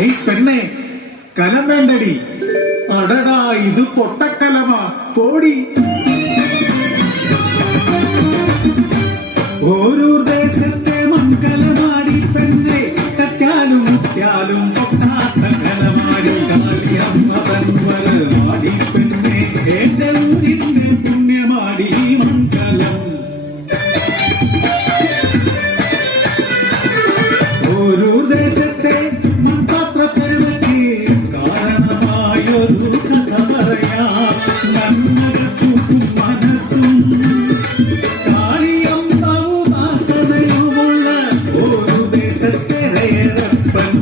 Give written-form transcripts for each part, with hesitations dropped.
ഏയ് പെണ്ണെ, കലം വേണ്ടടി. അടടാ, ഇത് പൊട്ടക്കലമാ, പോടി. ഓരോ ദേശത്തെ മൺകലമാടി പെണ്ണെ, തട്ടാലും മുറ്റാലും പൊട്ടാത്ത കലമാടി. കാളിയമ്മ തൻവരമാടി പെണ്ണെ, എന്റെ ഊരിന്റെ പുണ്യമാടി മൺകലം. ഓരോ ദേശത്തെ മൺപാത്രപ്പെരുമയ്ക്ക് കാരണമായൊരു കഥ പറയാം. നന്മകൾ കൂട്ടും മനസ്സും കാളിയമ്മവും ആസനയുമുള്ള ഒരു ദേശത്തെ റേറപ്പൻ.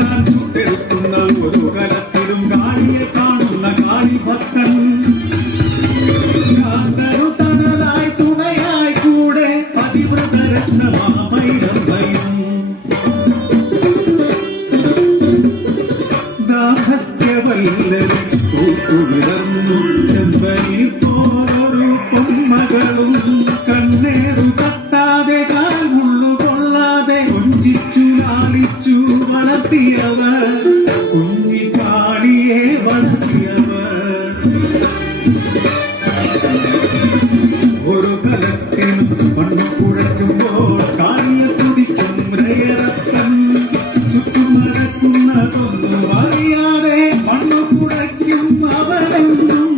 താൻ ചുട്ടെടുക്കുന്ന ഒരു കലത്തിലും കാളിയെ കാണുന്ന കാളിഭക്തൻ. തണലായി തുണയായി കൂടെ പതിവ്രതരത്നമാമൈരമ്പയും. ദാഹത്യവല്ലരി കൂട്ടുവിടർന്നു ചെമ്പനീർ പോലൊരു പൊന്മകളും. കണ്ണേറു തട്ടാതെ കാൽമുള്ളു കൊള്ളാതെ കൊഞ്ചിച്ചു ലാളിച്ചു വളർത്തിയവർ, കുഞ്ഞിക്കാളിയെ വളർത്തിയവർ. ഒരു കലത്തിൽ മണ്ണ് കുഴയ്ക്കുമ്പോൾ കാളിയെ തുതിക്കും റേറപ്പൻ. ചുറ്റും നടക്കുന്നതൊന്നും അറിയാതെ മണ്ണ് കുഴയ്ക്കും അവരെന്നും.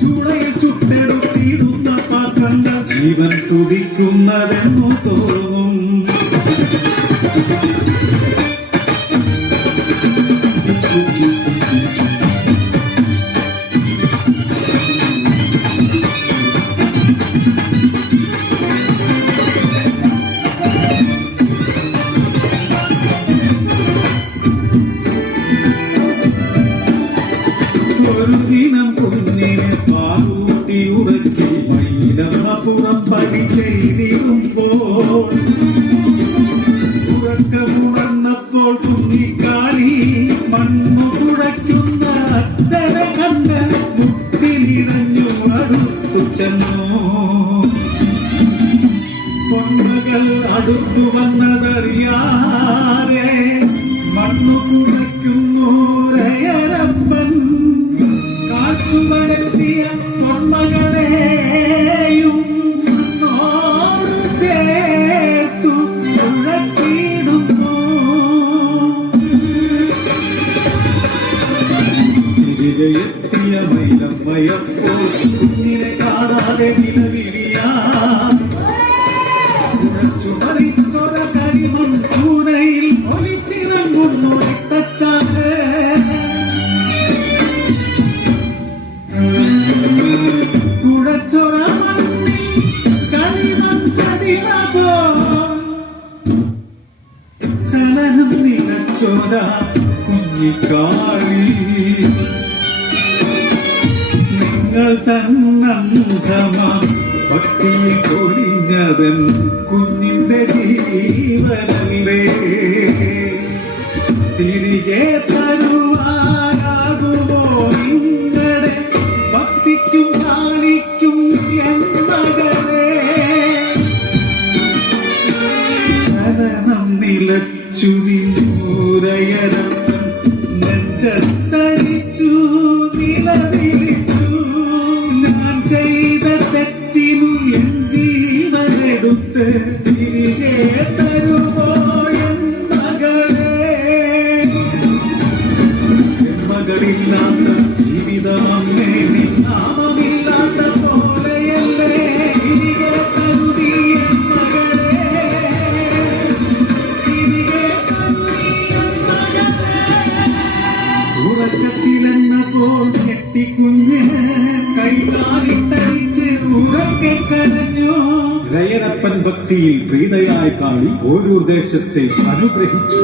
ചൂളയിൽ ചുട്ടെടുത്തിടുന്ന പാത്രങ്ങൾ ജീവൻ തുടിക്കുന്നതെന്നു തോന്നും. ഒരു ദിനം കുഞ്ഞിനെ പാലൂട്ടി ഉറക്കി മൈലപ്പുറം പണി ചെയ്തിരുമ്പോൾ, ഉറക്കമുണർന്നപ്പോൾ കുഞ്ഞിക്കാളി മണ്ണു കുഴയ്ക്കുന്ന അച്ഛനെ കണ്ട് മുട്ടിലിഴഞ്ഞു അടുത്തു ചെന്നു. പൊന്മകൾ അടുത്തു വന്നതറിയാതെ മണ്ണു കുഴയ്ക്കുന്നു റേറപ്പൻ. കാച്ചുവടത്തിയ പൊന്മകളെയും മണ്ണോട് ചേർത്തു കുഴക്കിടുന്നു. തിരികെ എത്തിയ മൈലമ്മയപ്പോൾ കുഞ്ഞിനെ കാണാതെ നിലവിളിയാ. കുഴച്ചുമറിച്ചൊര കരിമൺ കൂനയിൽ ഒലിച്ചിറങ്ങുന്നു രക്തച്ചാല്. കുഴച്ചൊര മണ്ണിൽ കരിമൺ കതിരപോ ചലനം നിലച്ചൊര കുഞ്ഞിക്കാളി. നിങ്ങൾ തന്നന്ധമാ ഭക്തിയിൽ പൊഴിഞ്ഞതൻ കുഞ്ഞിന്റെ ജീവനല്ലേ. തിരികെ തരുവാനാകുമോ നിങ്ങളുടെ ഭക്തിക്കും കാളിക്കും എന്നകളെ. ചലനം നിലച്ചു നിന്നൂരയരപ്പൻ നെഞ്ചത്തടിച്ചു നിലവിളിച്ചു. ഞാൻ ചെയ്ത തെറ്റിനു എൻ ജീവനെടുത്ത് തിരികെ തരുമോ എൻ മകളെ. മകളില്ലാത്ത ജീവിതമേ നിന്നാമമില്ലാത്ത പോലെയല്ലേ. തിരികെ തരുതി എൻ മകളെ, തിരികെ തരുതി എൻ മകളെ. ഉറക്കത്തിലെന്നപ്പോൾ ഞെട്ടിക്കുഞ്ഞ് കൈകാലിട്ടടിച്ച് ഉറക്കെ കരഞ്ഞു. റേറപ്പൻ ഭക്തിയിൽ പ്രീതയായ കാളി ഓരോ ദേശത്തെ അനുഗ്രഹിച്ചു.